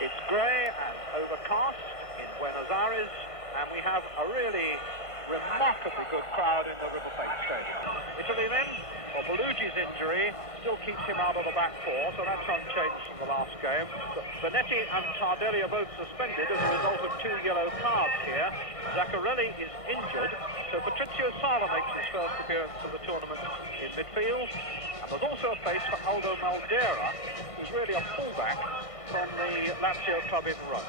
It's grey and overcast in Buenos Aires, and we have a really remarkably good crowd in the River Plate Stadium. Italy then, well, Bellugi's injury still keeps him out of the back four, so that's unchanged from the last game. Benetti and Tardelli are both suspended as a result of 2 yellow cards here. Zaccarelli is injured, so Patrizio Sala makes his first appearance of the tournament in midfield. And there's also a place for Aldo Maldera, who's really a fullback from the Lazio club in Rome.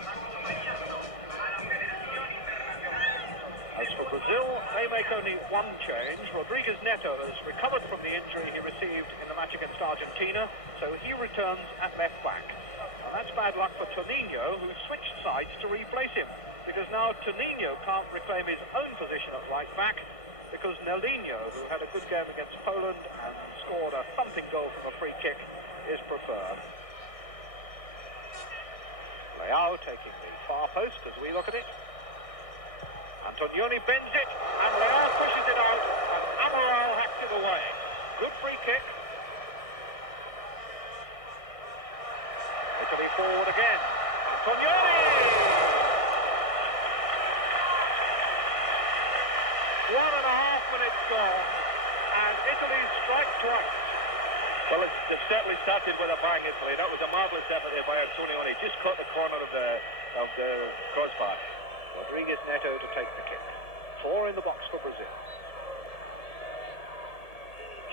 As for Brazil, they make only one change. Rodriguez Neto has recovered from the injury he received in the match against Argentina, so he returns at left back. And that's bad luck for Toninho, who switched sides to replace him, because now Toninho can't reclaim his own position at right back, because Nelinho, who had a good game against Poland and scored a thumping goal from a free kick, is preferred. Leao taking the far post as we look at it. Antonioni bends it, and Leao pushes it out, and Amaral hacks it away. Good free kick. Italy forward again. Antonioni! 1.5 minutes gone, and Italy strike twice. Well, they've certainly started with a bang, Italy. That was a marvellous effort there by Antonioni. Just caught the corner of the crossbar. Rodriguez Neto to take the kick. 4 in the box for Brazil.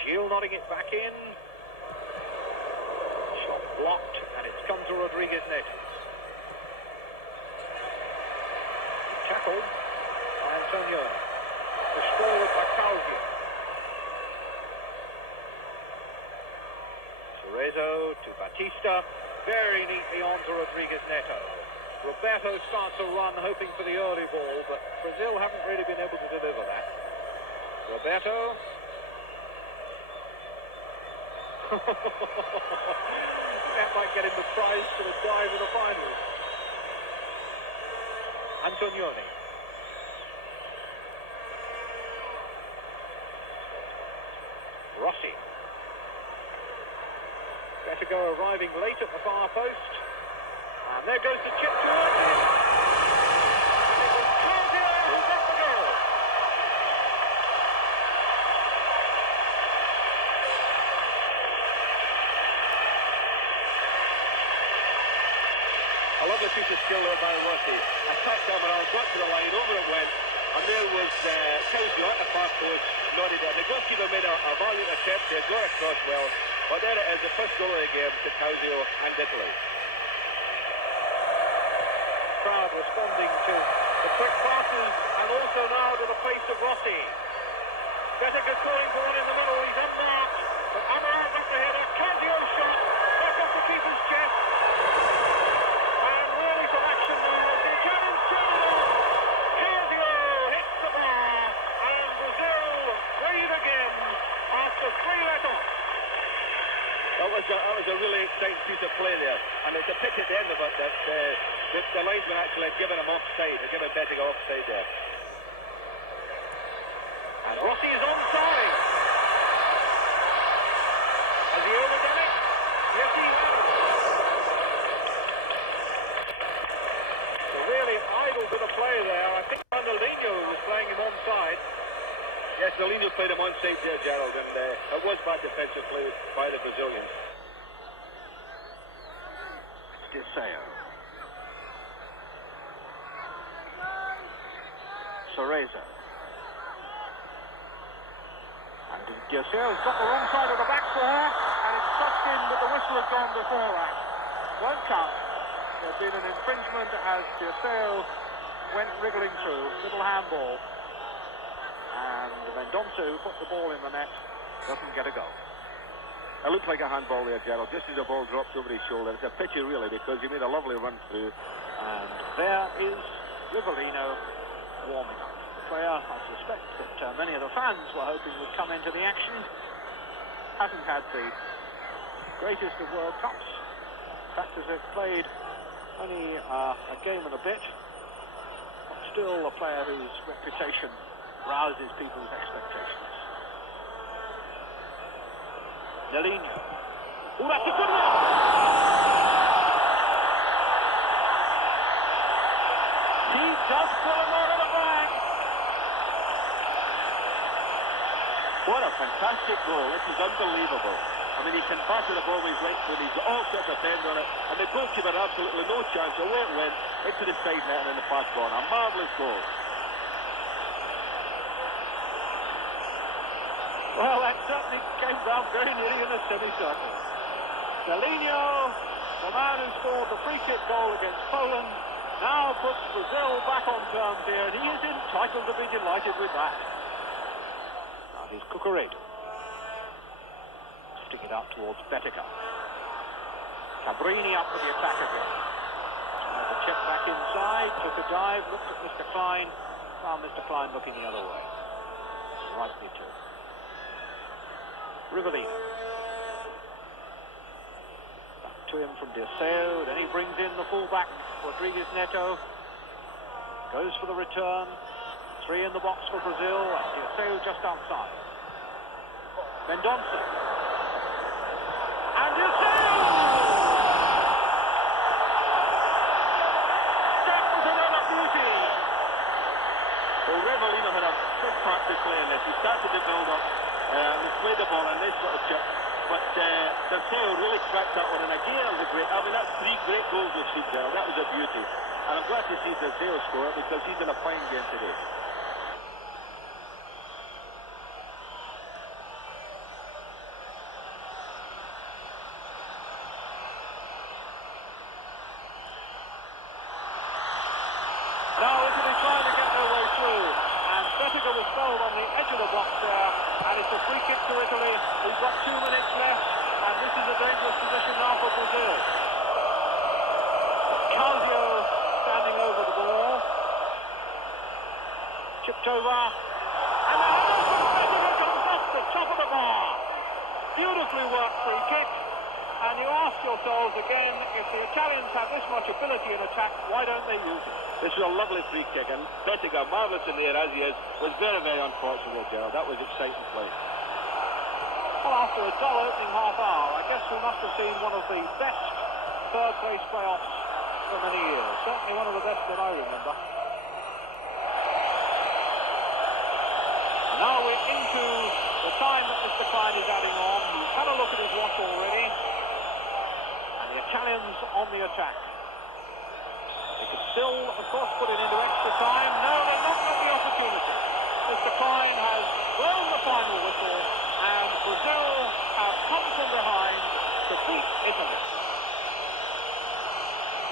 Gil nodding it back in. Shot blocked, and it's come to Rodriguez Neto. Tackled by Antonioni. Pushed forward by Causio. Cerezo to Batista. Very neatly on to Rodriguez Neto. Roberto starts a run, hoping for the early ball, but Brazil haven't really been able to deliver that. Roberto. That might get him the prize for the dive in the finals. Antonioni. Rossi. Better go arriving late at the far post. And there goes the chip towards it. And it was Causio who got the goal. A lovely piece of skill there by Rossi. Attacked Amaral, got to the line, over it went. And there was Causio at the far post, nodded it. The goalkeeper made a valiant attempt to go across well. But there it is, the first goal of the game to Causio and Italy. Crowd responding to the quick passes and also now to the pace of Rossi. Better gets going for one in the middle, he's unmarked, but Amaral got the header. Causio shot, back off the keeper's chest, and really some action there. The challenge Causio hits the bar, and Brazil lead again after 3 let off. That was a really exciting piece of play there, and it's a pity at the end of it that the linesman actually had given him offside, had given betting offside there. And Rossi is onside. Has he overdone it? Yes, he has. So really idle bit of play there. I think Nelinho was playing him onside. Yes, Nelinho played him onside there, Gerald, and it was bad defensive play by the Brazilians. Deseo. Cerezo. And Deseo's got the wrong side of the back for her, and it's touched in, but the whistle has gone before that. Won't count. There's been an infringement as Deseo went wriggling through. Little handball. And Mendonça, who put the ball in the net, doesn't get a goal. It looks like a handball there, Gerald, just as the ball drops over his shoulder. It's a pity, really, because he made a lovely run through. And there is Rivellino warming up. The player, I suspect, that many of the fans were hoping would come into the action. Hasn't had the greatest of World Cups. In fact, as they've played only a game and a bit, but still a player whose reputation rouses people's expectations. Nelinho. Oh, that's a good one! still another at the back. What a fantastic goal. This is unbelievable. I mean, he can batter the ball with his right foot. He's all sorts of bend on it. And the goalkeeper absolutely no chance. Away it went into the side net and in the far corner. A marvellous goal. Well, that certainly came down very nearly in a semicircle. Delinho, the man who scored the free kick goal against Poland, now puts Brazil back on terms here, and he is entitled to be delighted with that. Now here's Cucurella. Lifting it up towards Betica. Cabrini up for the attack again. Tried to check back inside, took a dive, looked at Mr. Klein, found Mr. Klein looking the other way. Rightly too. Rivellino. Back to him from Dirceu, then he brings in the fullback, Rodriguez Neto. Goes for the return. 3 in the box for Brazil, and Dirceu just outside. Mendonça. And Dirceu! That was another beauty! Well, Rivellino had a big part to play in this. He started the build-up. He played the ball in this sort of chip, but Dirceu really cracked that one, and again it was a great, I mean that's 3 great goals we've seen there. That was a beauty, and I'm glad to see Dirceu score because he's in a fine game today. Now Italy trying to get their way through, and Betica was fouled on the edge of the box there, and it's a free kick to Italy. We've got 2 minutes left, and this is a dangerous position now for Brazil. Calcio standing over the ball. Chipped over, and the header from Betica comes off the top of the bar. Beautifully worked free kick. And you ask yourselves again, if the Italians have this much ability in attack, why don't they use it? This was a lovely free kick, and Betica, marvellous in the air as he is, was very, very unfortunate, Gerald. That was exciting play. Well, after a dull opening half hour, I guess we must have seen one of the best third-place playoffs for many years. Certainly one of the best that I remember. And now we're into the time that Mr. Klein is adding on. He's had a look at his watch already. And the Italians on the attack. They could still, of course, put it into extra time. No, they've not got the opportunity. Mr. Klein has blown the final whistle.